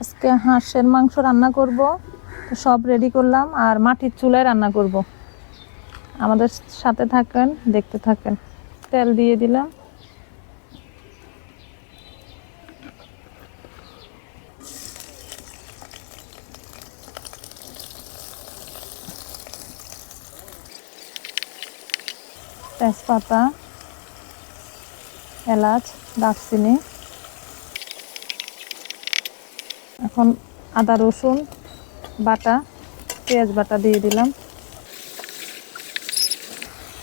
আজকে হাঁসের মাংস রান্না করব, তো সব রেডি করলাম আর মাটির চুলায় রান্না করব। আমাদের সাথে থাকেন, দেখতে থাকেন। তেল দিয়ে দিলাম, তেজপাতা, এলাচ, দারচিনি। এখন আদা রসুন বাটা, পেঁয়াজ বাটা দিয়ে দিলাম।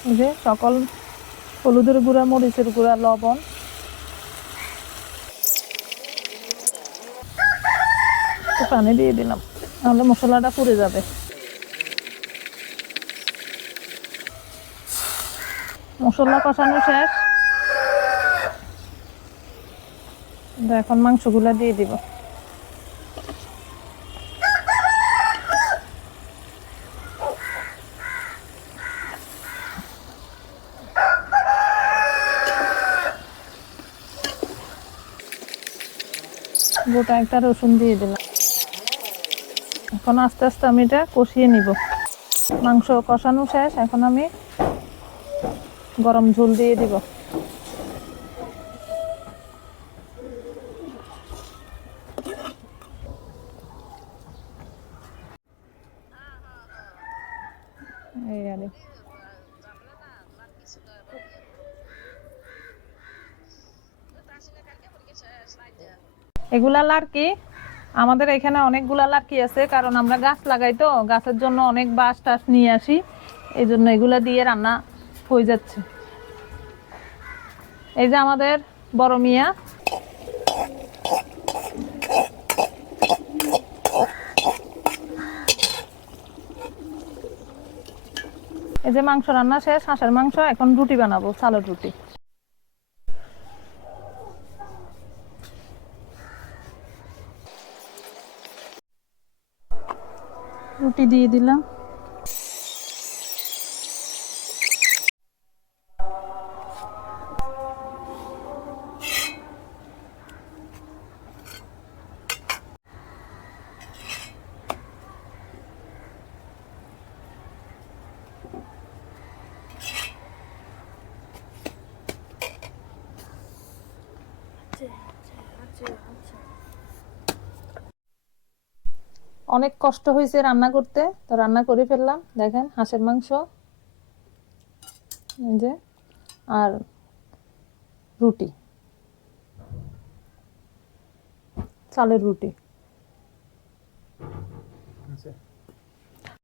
এই যে সকল হলুদের গুঁড়া, মরিচের গুঁড়া, লবণ। একটু পানি দিয়ে দিলাম, নাহলে মশলাটা পুড়ে যাবে। মশলা কষানো শেষ, এখন মাংসগুলা দিয়ে দিব। গোটা একটা রসুন দিয়ে দিলাম। এখন আস্তে আস্তে আমি এটা কষিয়ে নিব। মাংস কষানো শেষ, এখন আমি গরম ঝোল দিয়ে দিব। এই আর এগুলা লার্কি, আমাদের এখানে অনেকগুলা লার্কি আছে, কারণ আমরা গাছ লাগাই, তো গাছের জন্য অনেক বাঁশ টাস নিয়ে আসি, এই জন্য এগুলা দিয়ে রান্না হয়ে যাচ্ছে। এই যে আমাদের বড় মিয়া, এই যে মাংস রান্না শেষ, হাঁসের মাংস। এখন রুটি বানাবো, চালের রুটি। রুটি দিয়ে দিলাম। অনেক কষ্ট হয়েছে রান্না করতে, তো রান্না করে ফেললাম। দেখেন হাঁসের মাংস, এই যে, আর রুটি, চালের রুটি।